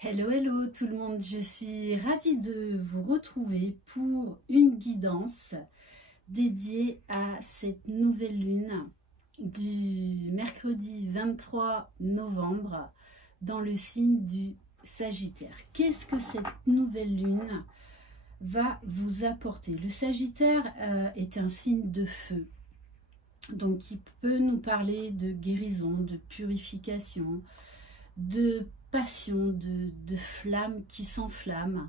Hello, hello tout le monde, je suis ravie de vous retrouver pour une guidance dédiée à cette nouvelle lune du mercredi 23 novembre dans le signe du Sagittaire. Qu'est-ce que cette nouvelle lune va vous apporter? Le Sagittaire est un signe de feu, donc il peut nous parler de guérison, de purification, de passion, de flamme qui s'enflamme.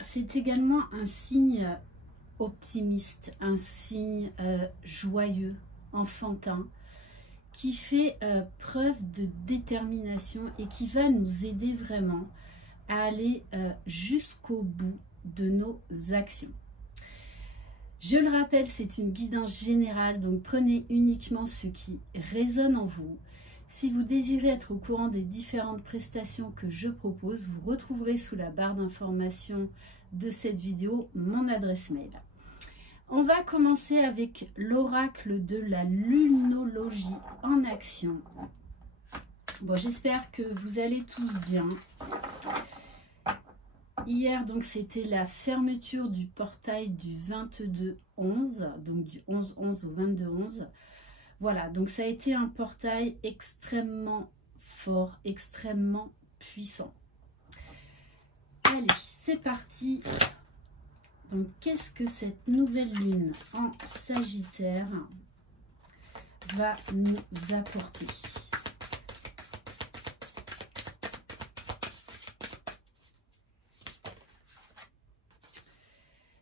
C'est également un signe optimiste, un signe joyeux, enfantin, qui fait preuve de détermination et qui va nous aider vraiment à aller jusqu'au bout de nos actions. Je le rappelle, c'est une guidance générale, donc prenez uniquement ce qui résonne en vous. Si vous désirez être au courant des différentes prestations que je propose, vous retrouverez sous la barre d'information de cette vidéo mon adresse mail. On va commencer avec l'oracle de la lunologie en action. Bon, j'espère que vous allez tous bien. Hier, donc, c'était la fermeture du portail du 22-11, donc du 11-11 au 22-11. Voilà, donc ça a été un portail extrêmement fort, extrêmement puissant. Allez, c'est parti. Donc, qu'est-ce que cette nouvelle lune en Sagittaire va nous apporter ?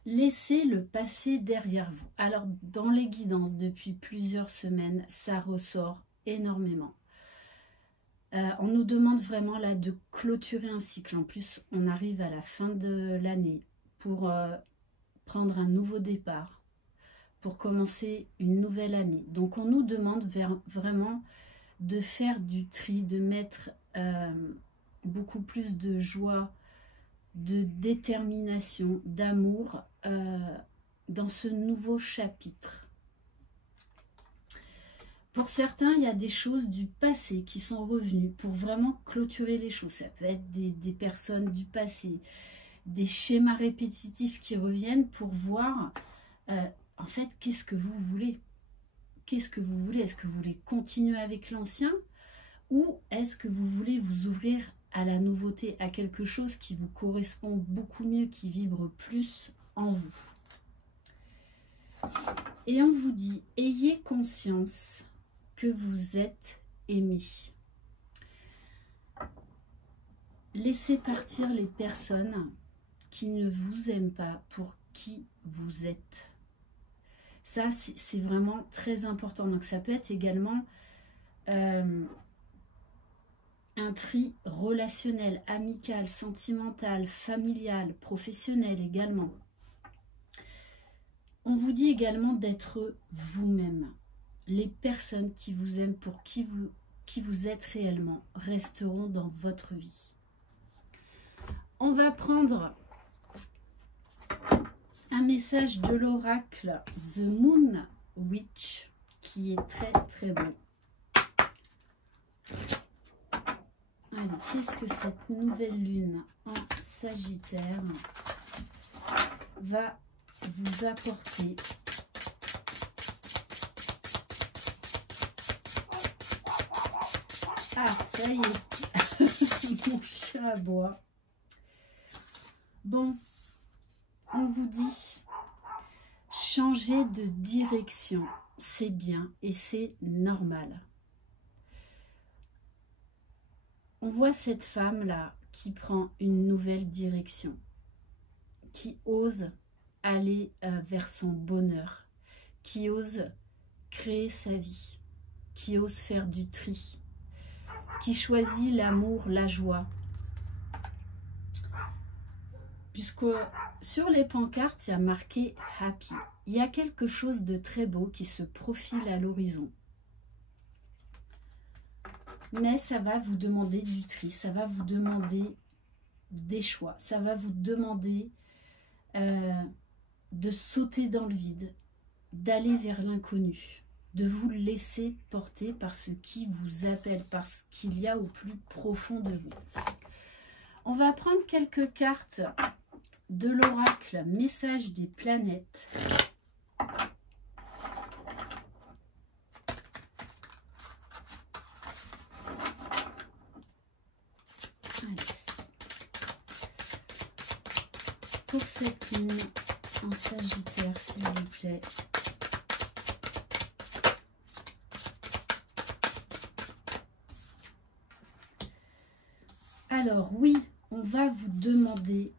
Laissez le passé derrière vous. Alors, dans les guidances, depuis plusieurs semaines, ça ressort énormément. On nous demande vraiment là de clôturer un cycle. En plus, on arrive à la fin de l'année pour prendre un nouveau départ, pour commencer une nouvelle année. Donc, on nous demande vraiment de faire du tri, de mettre beaucoup plus de joie, de détermination, d'amour dans ce nouveau chapitre. Pour certains, il y a des choses du passé qui sont revenues pour vraiment clôturer les choses. Ça peut être des personnes du passé, des schémas répétitifs qui reviennent pour voir en fait qu'est-ce que vous voulez. Qu'est-ce que vous voulez? Est-ce que vous voulez continuer avec l'ancien ou est-ce que vous voulez vous ouvrir à la nouveauté, à quelque chose qui vous correspond beaucoup mieux, qui vibre plus en vous. Et on vous dit, ayez conscience que vous êtes aimé. Laissez partir les personnes qui ne vous aiment pas pour qui vous êtes. Ça, c'est vraiment très important. Donc ça peut être également un tri relationnel, amical, sentimental, familial, professionnel également. On vous dit également d'être vous-même. Les personnes qui vous aiment pour qui vous êtes réellement resteront dans votre vie. On va prendre un message de l'oracle The Moon Witch qui est très très bon. Allez, qu'est-ce que cette nouvelle lune en Sagittaire va vous apporter? Ah, ça y est, mon chat aboie. Bon, on vous dit, changer de direction, c'est bien et c'est normal. On voit cette femme-là qui prend une nouvelle direction, qui ose aller vers son bonheur, qui ose créer sa vie, qui ose faire du tri, qui choisit l'amour, la joie. Puisque sur les pancartes, il y a marqué « Happy ». Il y a quelque chose de très beau qui se profile à l'horizon. Mais ça va vous demander du tri, ça va vous demander des choix, ça va vous demander de sauter dans le vide, d'aller vers l'inconnu. de vous laisser porter par ce qui vous appelle, par ce qu'il y a au plus profond de vous. On va prendre quelques cartes de l'oracle message des planètes. Pour cette ligne en Sagittaire, s'il vous plaît. Alors oui, on va vous demander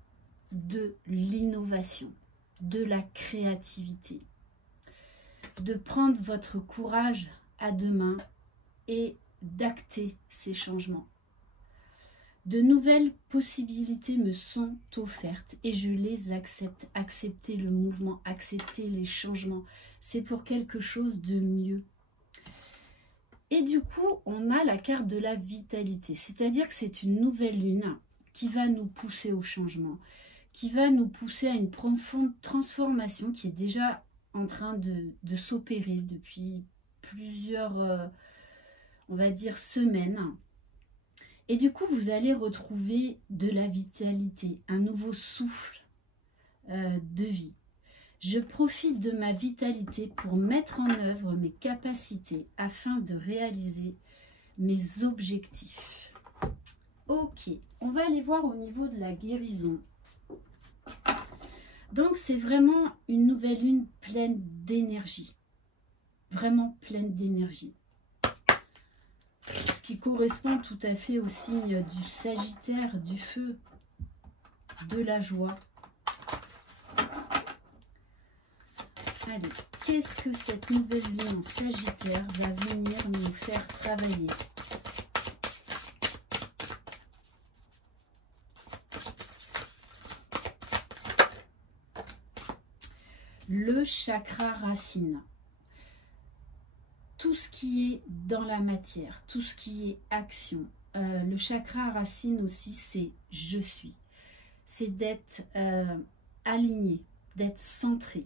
de l'innovation, de la créativité, de prendre votre courage à deux mains et d'acter ces changements. De nouvelles possibilités me sont offertes et je les accepte. Accepter le mouvement, accepter les changements, c'est pour quelque chose de mieux. Et du coup, on a la carte de la vitalité, c'est-à-dire que c'est une nouvelle lune qui va nous pousser au changement, qui va nous pousser à une profonde transformation qui est déjà en train de s'opérer depuis plusieurs, on va dire, semaines. Et du coup, vous allez retrouver de la vitalité, un nouveau souffle de vie. Je profite de ma vitalité pour mettre en œuvre mes capacités afin de réaliser mes objectifs. Ok, on va aller voir au niveau de la guérison. Donc, c'est vraiment une nouvelle lune pleine d'énergie. Vraiment pleine d'énergie. Ce qui correspond tout à fait au signe du Sagittaire, du feu, de la joie. Allez, qu'est-ce que cette nouvelle lune en Sagittaire va venir nous faire travailler? Le chakra racine. Tout ce qui est dans la matière, tout ce qui est action. Le chakra racine aussi, c'est « je suis ». C'est d'être aligné, d'être centré.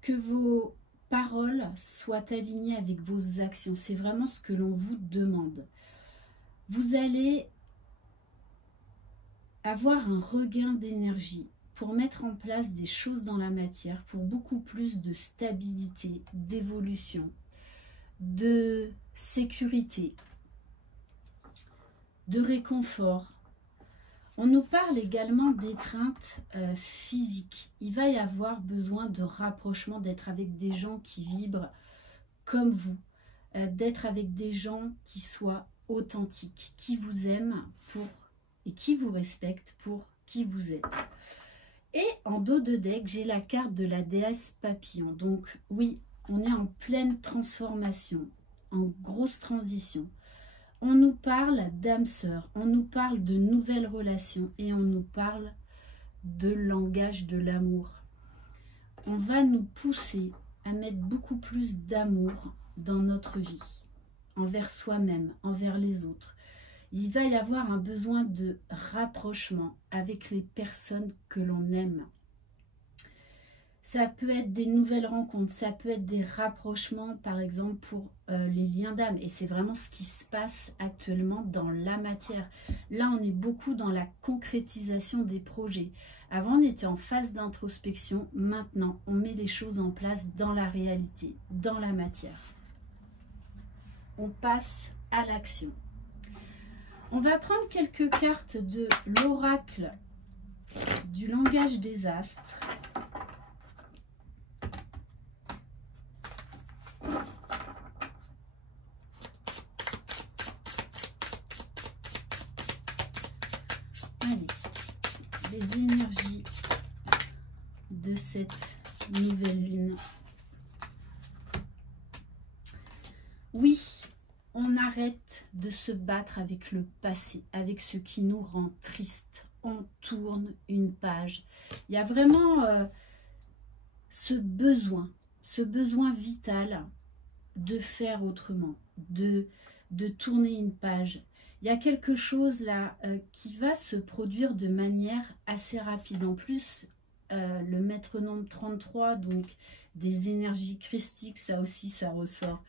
Que vos paroles soient alignées avec vos actions. C'est vraiment ce que l'on vous demande. Vous allez avoir un regain d'énergie pour mettre en place des choses dans la matière, pour beaucoup plus de stabilité, d'évolution, de sécurité, de réconfort. On nous parle également d'étreinte physique. Il va y avoir besoin de rapprochement, d'être avec des gens qui vibrent comme vous, d'être avec des gens qui soient authentiques, qui vous aiment pour et qui vous respectent pour qui vous êtes. Et en dos de deck, j'ai la carte de la déesse papillon. Donc oui, on est en pleine transformation, en grosse transition. On nous parle d'âme sœur, on nous parle de nouvelles relations et on nous parle de langage de l'amour. On va nous pousser à mettre beaucoup plus d'amour dans notre vie, envers soi-même, envers les autres. Il va y avoir un besoin de rapprochement avec les personnes que l'on aime. Ça peut être des nouvelles rencontres, ça peut être des rapprochements, par exemple, pour les liens d'âme. Et c'est vraiment ce qui se passe actuellement dans la matière. Là, on est beaucoup dans la concrétisation des projets. Avant, on était en phase d'introspection. Maintenant, on met les choses en place dans la réalité, dans la matière. On passe à l'action. On va prendre quelques cartes de l'oracle du langage des astres. Allez, les énergies de cette nouvelle lune. Oui, on arrête de se battre avec le passé, avec ce qui nous rend triste. On tourne une page. Il y a vraiment ce besoin vital de faire autrement, de tourner une page. Il y a quelque chose là qui va se produire de manière assez rapide. En plus, le métronome 33, donc des énergies christiques, ça aussi, ça ressort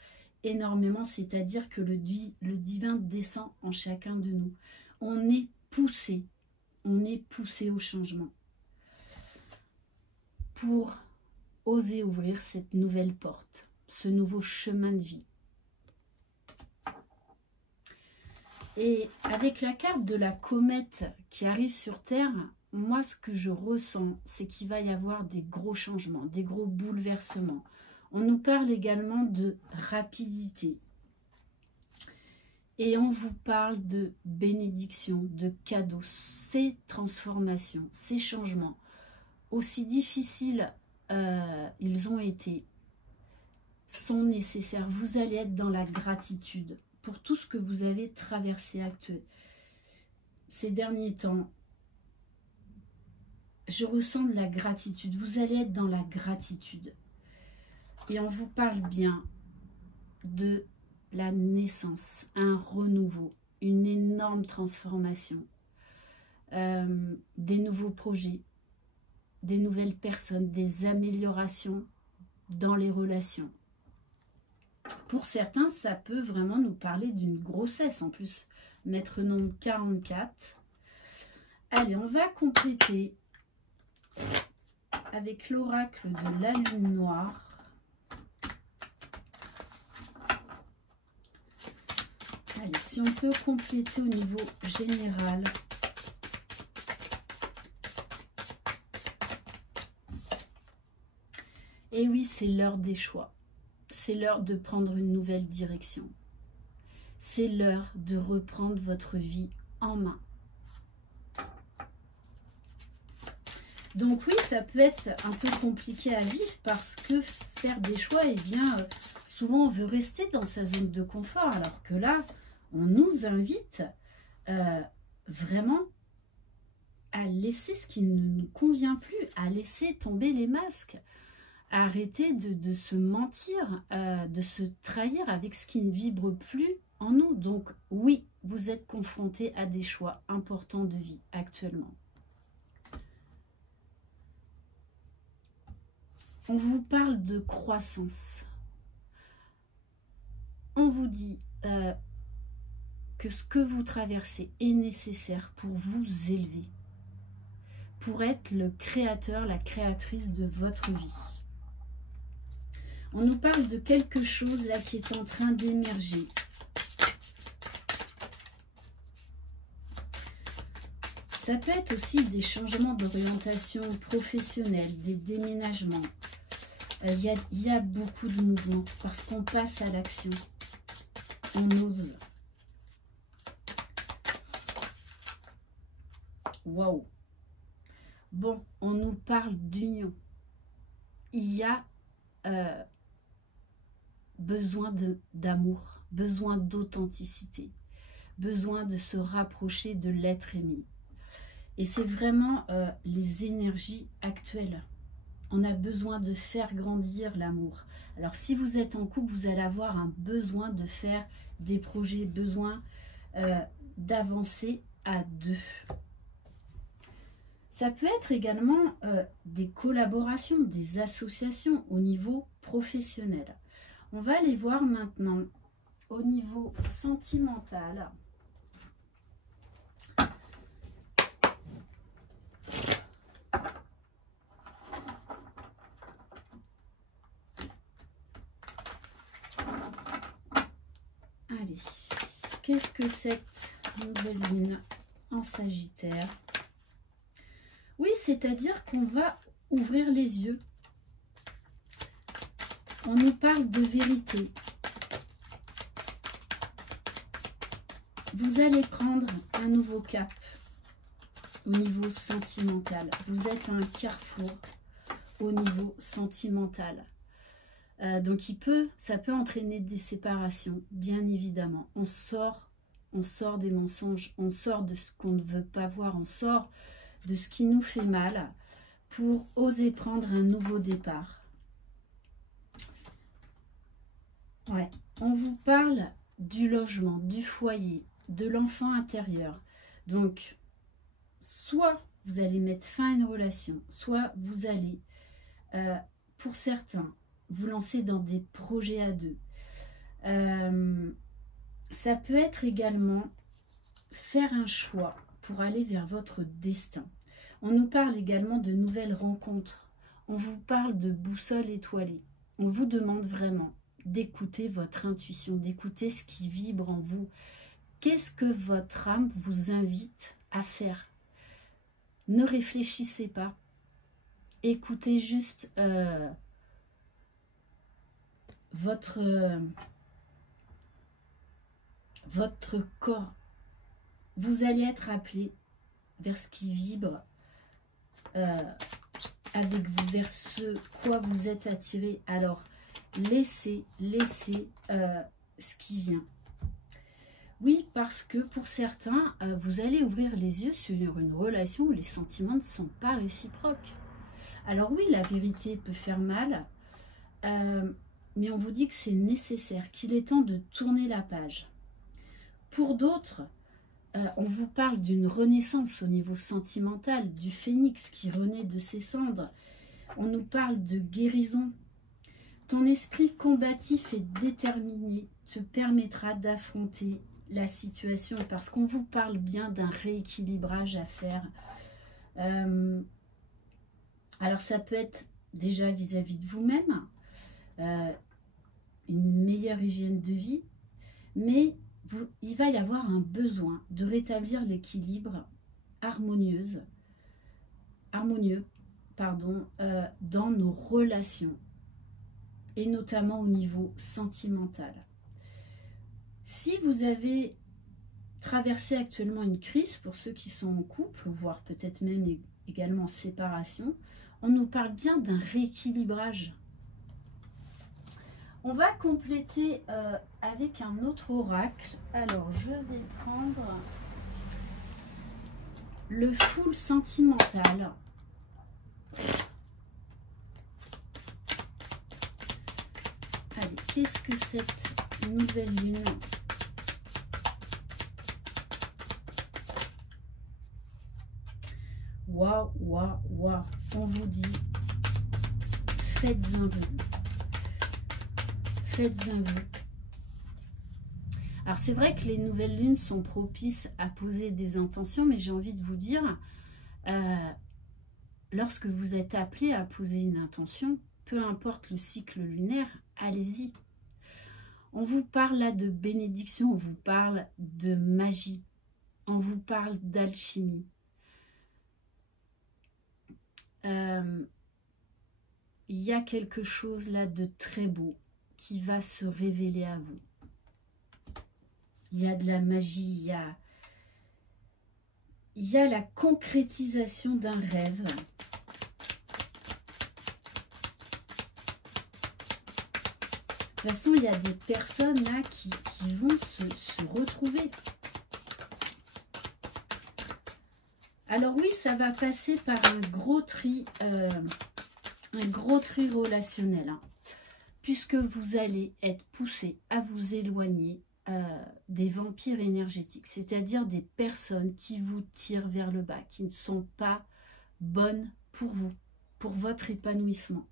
énormément, c'est-à-dire que le divin descend en chacun de nous. On est poussé au changement pour oser ouvrir cette nouvelle porte, ce nouveau chemin de vie. Et avec la carte de la comète qui arrive sur Terre, moi ce que je ressens, c'est qu'il va y avoir des gros changements, des gros bouleversements. On nous parle également de rapidité. Et on vous parle de bénédiction, de cadeaux. Ces transformations, ces changements, aussi difficiles ils ont été, sont nécessaires. Vous allez être dans la gratitude pour tout ce que vous avez traversé ces derniers temps. Je ressens de la gratitude. Vous allez être dans la gratitude. Et on vous parle bien de la naissance, un renouveau, une énorme transformation, des nouveaux projets, des nouvelles personnes, des améliorations dans les relations. Pour certains, ça peut vraiment nous parler d'une grossesse en plus. Métronome 44. Allez, on va compléter avec l'oracle de la lune noire. Allez, si on peut compléter au niveau général. Et oui, c'est l'heure des choix. C'est l'heure de prendre une nouvelle direction. C'est l'heure de reprendre votre vie en main. Donc oui, ça peut être un peu compliqué à vivre parce que faire des choix, eh bien, souvent on veut rester dans sa zone de confort. Alors que là, on nous invite vraiment à laisser ce qui ne nous convient plus, à laisser tomber les masques, à arrêter de se mentir, de se trahir avec ce qui ne vibre plus en nous. Donc oui, vous êtes confrontés à des choix importants de vie actuellement. On vous parle de croissance. On vous dit que ce que vous traversez est nécessaire pour vous élever, pour être le créateur, la créatrice de votre vie. On nous parle de quelque chose là qui est en train d'émerger. Ça peut être aussi des changements d'orientation professionnelle, des déménagements. Il y a beaucoup de mouvements parce qu'on passe à l'action. On ose. Waouh! Bon, on nous parle d'union. Il y a besoin d'amour, besoin d'authenticité, besoin de se rapprocher de l'être aimé. Et c'est vraiment les énergies actuelles. On a besoin de faire grandir l'amour. Alors si vous êtes en couple, vous allez avoir un besoin de faire des projets, besoin d'avancer à deux. Ça peut être également des collaborations, des associations au niveau professionnel. On va aller voir maintenant au niveau sentimental. Allez, qu'est-ce que cette nouvelle lune en Sagittaire? Oui, c'est-à-dire qu'on va ouvrir les yeux. On nous parle de vérité. Vous allez prendre un nouveau cap au niveau sentimental. Vous êtes à un carrefour au niveau sentimental. Donc ça peut entraîner des séparations, bien évidemment. On sort des mensonges, on sort de ce qu'on ne veut pas voir, on sort de ce qui nous fait mal pour oser prendre un nouveau départ. Ouais, on vous parle du logement, du foyer, de l'enfant intérieur. Donc, soit vous allez mettre fin à une relation, soit vous allez, pour certains, vous lancer dans des projets à deux. Ça peut être également faire un choix pour aller vers votre destin. On nous parle également de nouvelles rencontres. On vous parle de boussole étoilée. On vous demande vraiment d'écouter votre intuition, d'écouter ce qui vibre en vous. Qu'est-ce que votre âme vous invite à faire? Ne réfléchissez pas. Écoutez juste votre corps. Vous allez être appelé vers ce qui vibre avec vous, vers ce quoi vous êtes attiré. Alors, laissez ce qui vient. Oui, parce que pour certains, vous allez ouvrir les yeux sur une relation où les sentiments ne sont pas réciproques. Alors oui, la vérité peut faire mal, mais on vous dit que c'est nécessaire, qu'il est temps de tourner la page. Pour d'autres, on vous parle d'une renaissance au niveau sentimental, du phénix qui renaît de ses cendres. On nous parle de guérison. Ton esprit combatif et déterminé te permettra d'affronter la situation parce qu'on vous parle bien d'un rééquilibrage à faire. Alors ça peut être déjà vis-à-vis de vous-même, une meilleure hygiène de vie, mais il va y avoir un besoin de rétablir l'équilibre harmonieux, dans nos relations et notamment au niveau sentimental. Si vous avez traversé actuellement une crise, pour ceux qui sont en couple, voire peut-être même également en séparation, on nous parle bien d'un rééquilibrage. On va compléter avec un autre oracle. Alors, je vais prendre le Fool sentimental. Allez, qu'est-ce que cette nouvelle lune ? Waouh, waouh, waouh. On vous dit, faites un vœu. Faites un vœu. Alors c'est vrai que les nouvelles lunes sont propices à poser des intentions, mais j'ai envie de vous dire, lorsque vous êtes appelé à poser une intention, peu importe le cycle lunaire, allez-y. On vous parle là de bénédiction, on vous parle de magie, on vous parle d'alchimie. Il y a quelque chose là de très beau qui va se révéler à vous. Il y a de la magie, il y a la concrétisation d'un rêve. De toute façon, il y a des personnes là qui vont se retrouver. Alors oui, ça va passer par un gros tri relationnel, hein, puisque vous allez être poussé à vous éloigner des vampires énergétiques, c'est-à-dire des personnes qui vous tirent vers le bas, qui ne sont pas bonnes pour vous, pour votre épanouissement.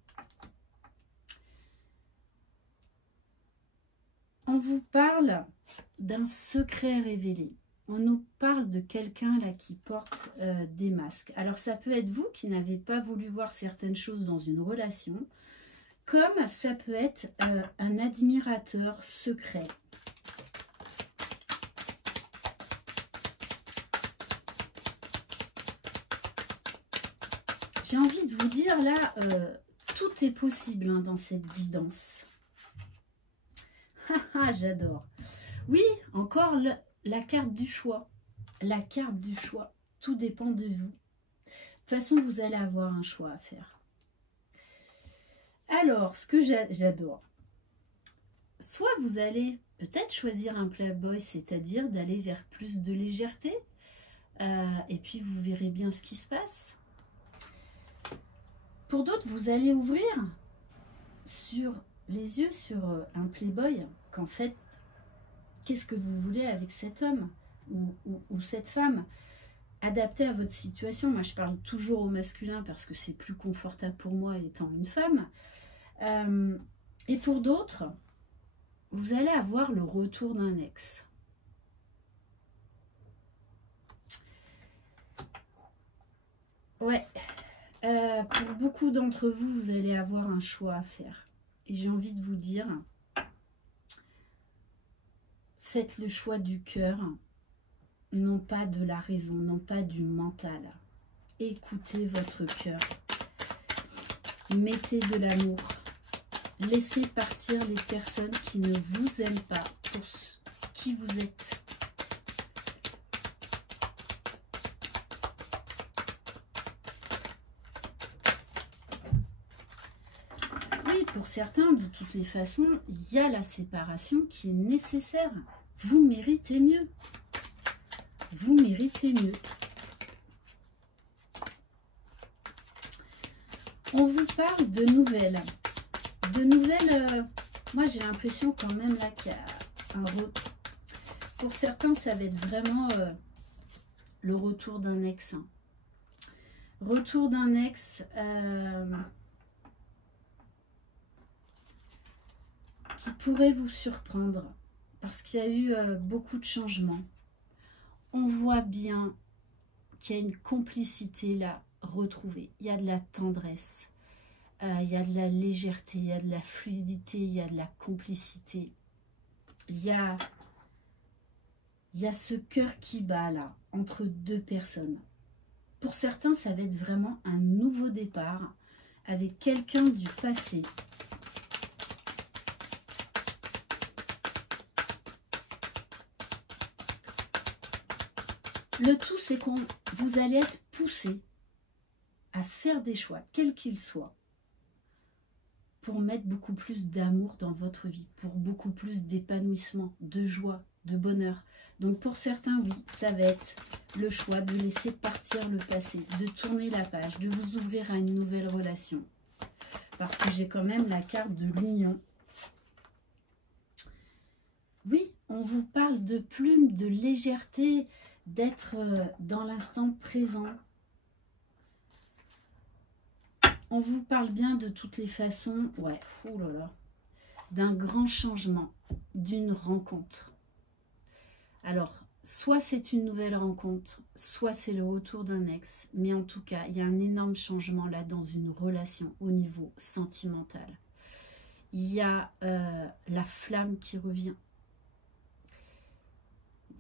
On vous parle d'un secret révélé. On nous parle de quelqu'un là qui porte des masques. Alors ça peut être vous qui n'avez pas voulu voir certaines choses dans une relation, comme ça peut être un admirateur secret. J'ai envie de vous dire là, tout est possible hein, dans cette guidance. J'adore. Oui, encore la carte du choix. La carte du choix. Tout dépend de vous. De toute façon, vous allez avoir un choix à faire. Alors, ce que j'adore, soit vous allez peut-être choisir un playboy, c'est-à-dire d'aller vers plus de légèreté, et puis vous verrez bien ce qui se passe. Pour d'autres, vous allez ouvrir les yeux sur un playboy, qu'en fait, qu'est-ce que vous voulez avec cet homme ou cette femme? adapté à votre situation. Moi, je parle toujours au masculin parce que c'est plus confortable pour moi étant une femme. Et pour d'autres, vous allez avoir le retour d'un ex. Ouais, pour beaucoup d'entre vous, vous allez avoir un choix à faire. Et j'ai envie de vous dire, faites le choix du cœur, non pas de la raison, non pas du mental. Écoutez votre cœur. Mettez de l'amour. Laissez partir les personnes qui ne vous aiment pas pour qui vous êtes. Oui, pour certains, de toutes les façons, il y a la séparation qui est nécessaire. Vous méritez mieux. Vous méritez mieux. On vous parle de nouvelles. De nouvelles, moi j'ai l'impression quand même là qu'il y a un retour. Pour certains, ça va être vraiment le retour d'un ex. Hein. Retour d'un ex qui pourrait vous surprendre parce qu'il y a eu beaucoup de changements. On voit bien qu'il y a une complicité là retrouvée. Il y a de la tendresse. Il y a de la légèreté, il y a de la fluidité, il y a de la complicité. Il y a ce cœur qui bat là, entre deux personnes. Pour certains, ça va être vraiment un nouveau départ avec quelqu'un du passé. Le tout, c'est que vous allez être poussé à faire des choix, quels qu'ils soient, pour mettre beaucoup plus d'amour dans votre vie, pour beaucoup plus d'épanouissement, de joie, de bonheur. Donc pour certains, oui, ça va être le choix de laisser partir le passé, de tourner la page, de vous ouvrir à une nouvelle relation. Parce que j'ai quand même la carte de l'union. Oui, on vous parle de plume, de légèreté, d'être dans l'instant présent. On vous parle bien de toutes les façons, ouais, d'un grand changement, d'une rencontre. Alors, soit c'est une nouvelle rencontre, soit c'est le retour d'un ex, mais en tout cas, il y a un énorme changement là dans une relation au niveau sentimental. Il y a la flamme qui revient.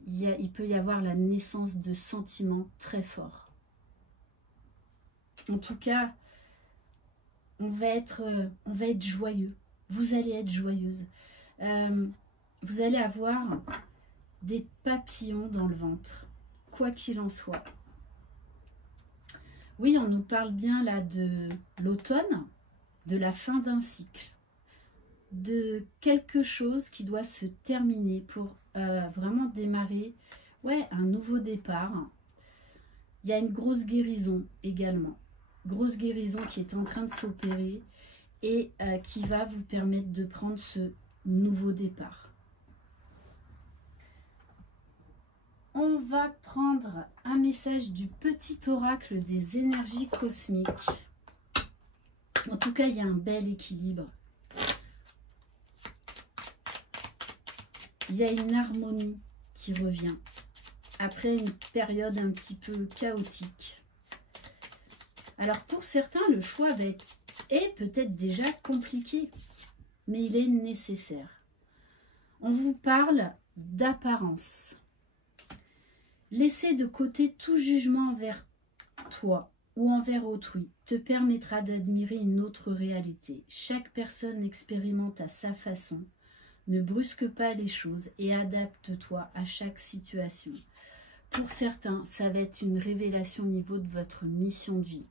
Il peut y avoir la naissance de sentiments très forts. En tout cas, on va être joyeux. Vous allez être joyeuse. Vous allez avoir des papillons dans le ventre, quoi qu'il en soit. Oui, on nous parle bien là de l'automne, de la fin d'un cycle, de quelque chose qui doit se terminer pour vraiment démarrer un nouveau départ. Il y a une grosse guérison également. Grosse guérison qui est en train de s'opérer et qui va vous permettre de prendre ce nouveau départ. On va prendre un message du petit oracle des énergies cosmiques. En tout cas, il y a un bel équilibre. Il y a une harmonie qui revient après une période un petit peu chaotique. Alors pour certains, le choix est peut-être déjà compliqué, mais il est nécessaire. On vous parle d'apparence. Laisser de côté tout jugement envers toi ou envers autrui te permettra d'admirer une autre réalité. Chaque personne expérimente à sa façon. Ne brusque pas les choses et adapte-toi à chaque situation. Pour certains, ça va être une révélation au niveau de votre mission de vie.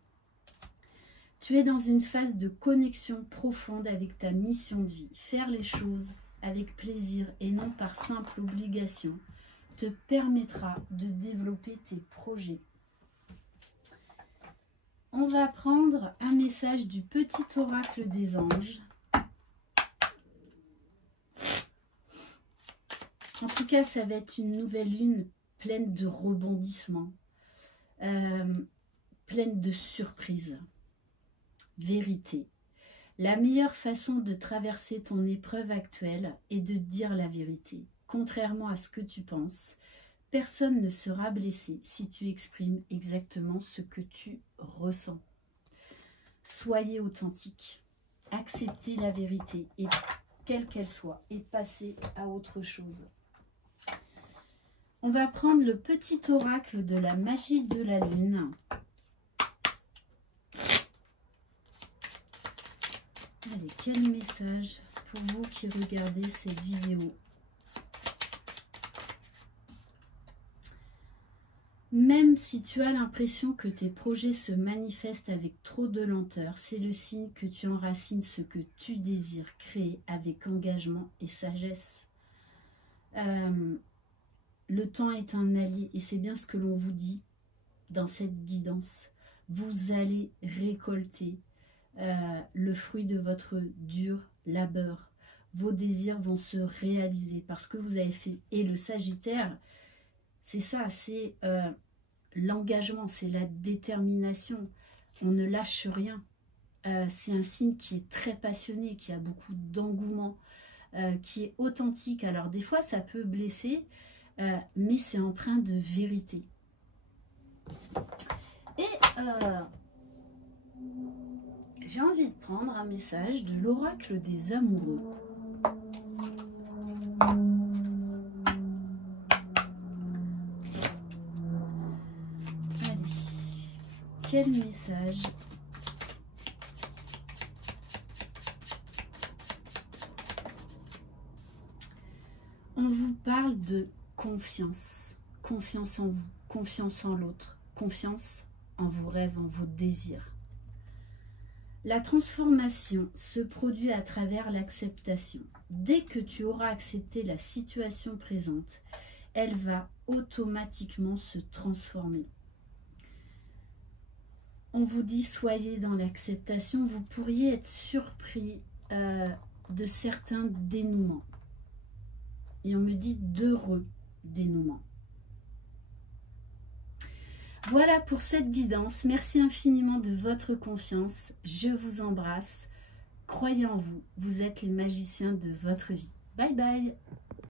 Tu es dans une phase de connexion profonde avec ta mission de vie. Faire les choses avec plaisir et non par simple obligation te permettra de développer tes projets. On va prendre un message du petit oracle des anges. En tout cas, ça va être une nouvelle lune pleine de rebondissements. pleine de surprises. Vérité. La meilleure façon de traverser ton épreuve actuelle est de dire la vérité. Contrairement à ce que tu penses, personne ne sera blessé si tu exprimes exactement ce que tu ressens. Soyez authentique. Acceptez la vérité, et quelle qu'elle soit, et passez à autre chose. On va prendre le petit oracle de la magie de la lune. Allez, quel message pour vous qui regardez cette vidéo? Même si tu as l'impression que tes projets se manifestent avec trop de lenteur, c'est le signe que tu enracines ce que tu désires créer avec engagement et sagesse. Le temps est un allié et c'est bien ce que l'on vous dit dans cette guidance. Vous allez récolter le fruit de votre dur labeur. Vos désirs vont se réaliser parce que vous avez fait. Et le Sagittaire, c'est ça, c'est l'engagement, c'est la détermination. On ne lâche rien. C'est un signe qui est très passionné, qui a beaucoup d'engouement, qui est authentique. Alors des fois, ça peut blesser, mais c'est empreint de vérité. Et j'ai envie de prendre un message de l'oracle des amoureux. Allez, quel message? On vous parle de confiance. Confiance en vous, confiance en l'autre, confiance en vos rêves, en vos désirs. La transformation se produit à travers l'acceptation. Dès que tu auras accepté la situation présente, elle va automatiquement se transformer. On vous dit soyez dans l'acceptation, vous pourriez être surpris de certains dénouements. Et on me dit d'heureux dénouements. Voilà pour cette guidance. Merci infiniment de votre confiance. Je vous embrasse. Croyez en vous. Vous êtes les magiciens de votre vie. Bye bye.